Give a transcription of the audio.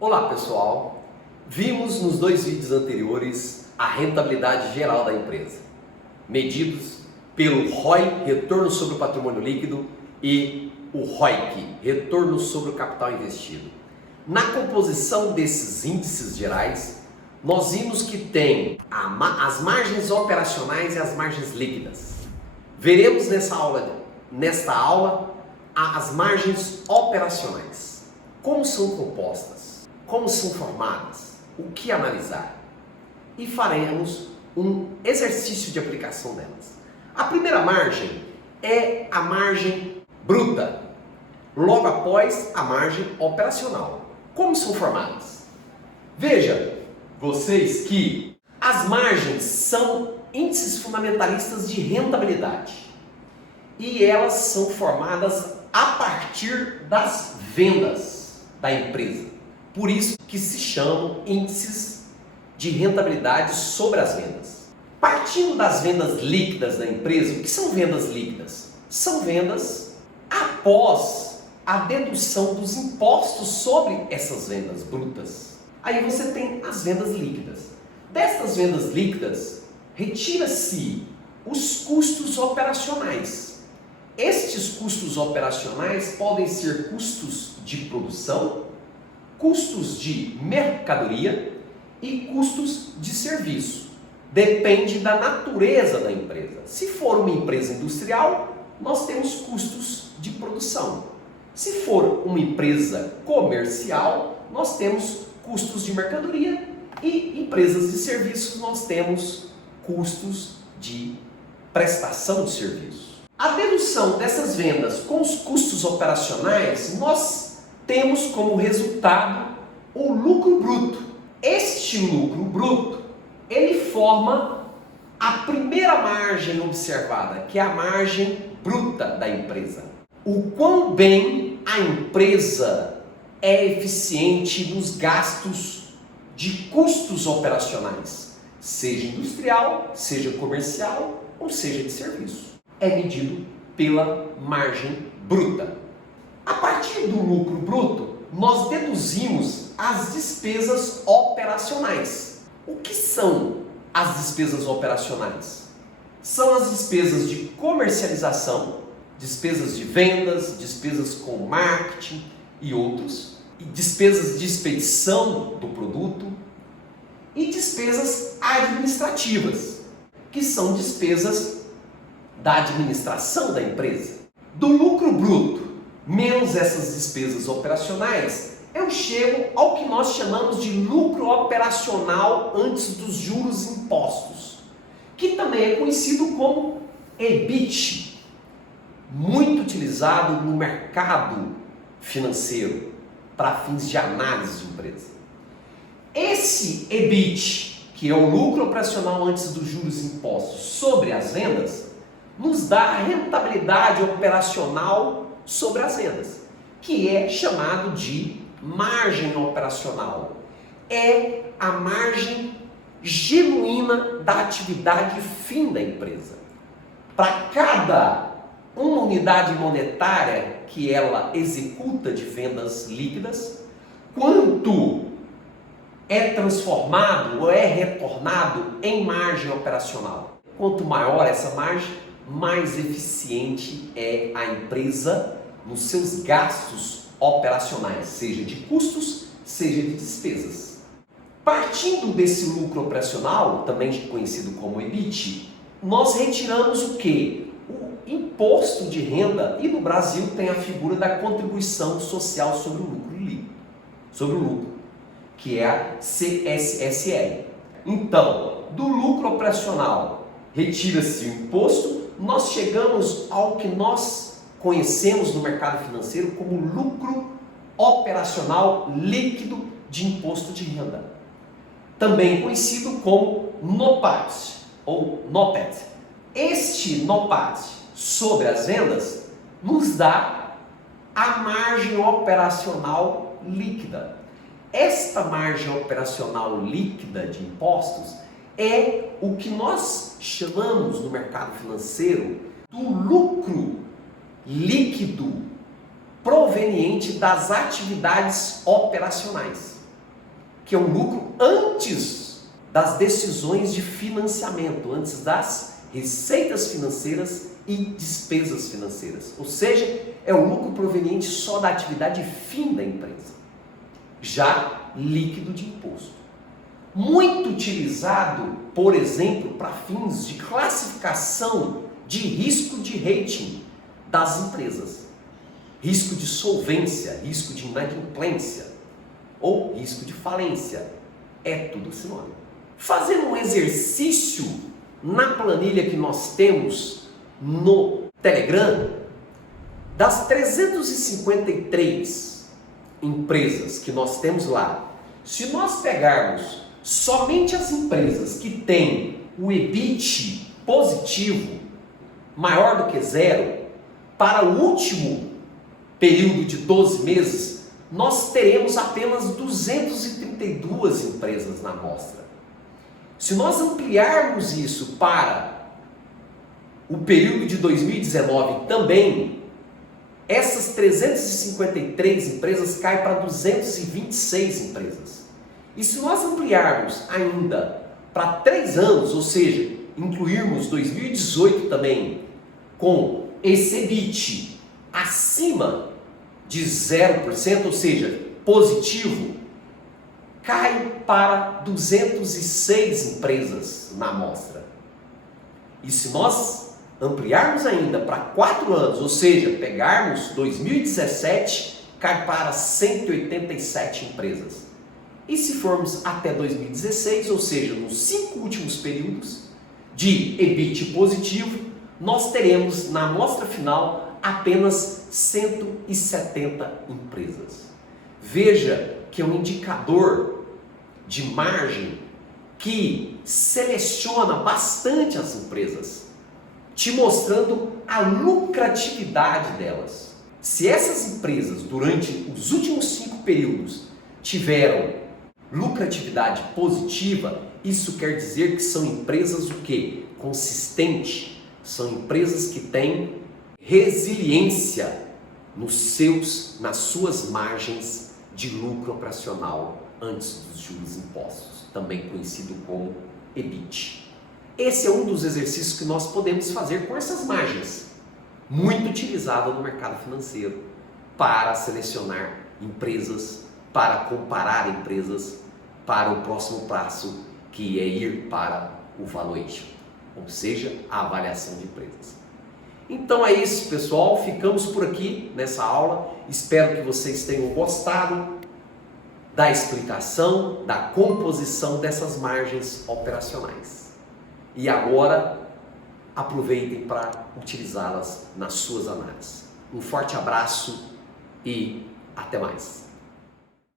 Olá pessoal, vimos nos dois vídeos anteriores a rentabilidade geral da empresa, medidos pelo ROI, retorno sobre o patrimônio líquido, e o ROIC, retorno sobre o capital investido. Na composição desses índices gerais, nós vimos que tem as margens operacionais e as margens líquidas. Veremos nesta aula as margens operacionais. Como são compostas? Como são formadas? O que analisar? E faremos um exercício de aplicação delas. A primeira margem é a margem bruta, logo após a margem operacional. Como são formadas? Veja vocês que as margens são índices fundamentalistas de rentabilidade e elas são formadas a partir das vendas da empresa. Por isso que se chamam índices de rentabilidade sobre as vendas. Partindo das vendas líquidas da empresa, o que são vendas líquidas? São vendas após a dedução dos impostos sobre essas vendas brutas. Aí você tem as vendas líquidas. Destas vendas líquidas, retira-se os custos operacionais. Estes custos operacionais podem ser custos de produção, custos de mercadoria e custos de serviço. Depende da natureza da empresa. Se for uma empresa industrial, nós temos custos de produção. Se for uma empresa comercial, nós temos custos de mercadoria, e empresas de serviços nós temos custos de prestação de serviço. A dedução dessas vendas com os custos operacionais, nós temos como resultado o lucro bruto. Este lucro bruto, ele forma a primeira margem observada, que é a margem bruta da empresa. O quão bem a empresa é eficiente nos gastos de custos operacionais, seja industrial, seja comercial ou seja de serviço. É medido pela margem bruta. A partir do lucro bruto, nós deduzimos as despesas operacionais. O que são as despesas operacionais? São as despesas de comercialização, despesas de vendas, despesas com marketing e outros, e despesas de expedição do produto e despesas administrativas, que são despesas da administração da empresa. Do lucro bruto menos essas despesas operacionais, eu chego ao que nós chamamos de lucro operacional antes dos juros e impostos, que também é conhecido como EBIT, muito utilizado no mercado financeiro para fins de análise de empresa. Esse EBIT, que é o lucro operacional antes dos juros e impostos sobre as vendas, nos dá a rentabilidade operacional sobre as vendas, que é chamado de margem operacional. É a margem genuína da atividade fim da empresa. Para cada uma unidade monetária que ela executa de vendas líquidas, quanto é transformado ou é retornado em margem operacional. Quanto maior essa margem, mais eficiente é a empresa nos seus gastos operacionais, seja de custos, seja de despesas. Partindo desse lucro operacional, também conhecido como EBIT, nós retiramos o quê? O imposto de renda, e no Brasil tem a figura da contribuição social sobre o lucro, que é a CSSR. Então, do lucro operacional retira-se o imposto, nós chegamos ao que nós conhecemos no mercado financeiro como lucro operacional líquido de imposto de renda, também conhecido como NOPAT ou NOPAT. Este NOPAT sobre as vendas nos dá a margem operacional líquida. Esta margem operacional líquida de impostos é o que nós chamamos no mercado financeiro do lucro líquido proveniente das atividades operacionais. que é um lucro antes das decisões de financiamento, antes das receitas financeiras e despesas financeiras. Ou seja, é o lucro proveniente só da atividade fim da empresa, já líquido de imposto. Muito utilizado, por exemplo, para fins de classificação de risco de rating das empresas. Risco de solvência, risco de inadimplência ou risco de falência. É tudo sinônimo. Fazendo um exercício na planilha que nós temos no Telegram, das 353 empresas que nós temos lá, se nós pegarmos somente as empresas que têm o EBIT positivo maior do que zero, para o último período de 12 meses, nós teremos apenas 232 empresas na amostra. Se nós ampliarmos isso para o período de 2019 também, essas 353 empresas caem para 226 empresas. E se nós ampliarmos ainda para 3 anos, ou seja, incluirmos 2018 também, com esse EBIT acima de 0%, ou seja, positivo, cai para 206 empresas na amostra. E se nós ampliarmos ainda para 4 anos, ou seja, pegarmos 2017, cai para 187 empresas. E se formos até 2016, ou seja, nos 5 últimos períodos de EBIT positivo, nós teremos na amostra final apenas 170 empresas. Veja que é um indicador de margem que seleciona bastante as empresas, te mostrando a lucratividade delas. Se essas empresas, durante os últimos 5 períodos, tiveram lucratividade positiva, isso quer dizer que são empresas o quê? Consistentes. São empresas que têm resiliência nas suas margens de lucro operacional antes dos juros impostos, também conhecido como EBIT. Esse é um dos exercícios que nós podemos fazer com essas margens, muito utilizada no mercado financeiro, para selecionar empresas, para comparar empresas para o próximo passo, que é ir para o valuation, ou seja, a avaliação de empresas. Então é isso, pessoal, ficamos por aqui nessa aula. Espero que vocês tenham gostado da explicação, da composição dessas margens operacionais. E agora aproveitem para utilizá-las nas suas análises. Um forte abraço e até mais.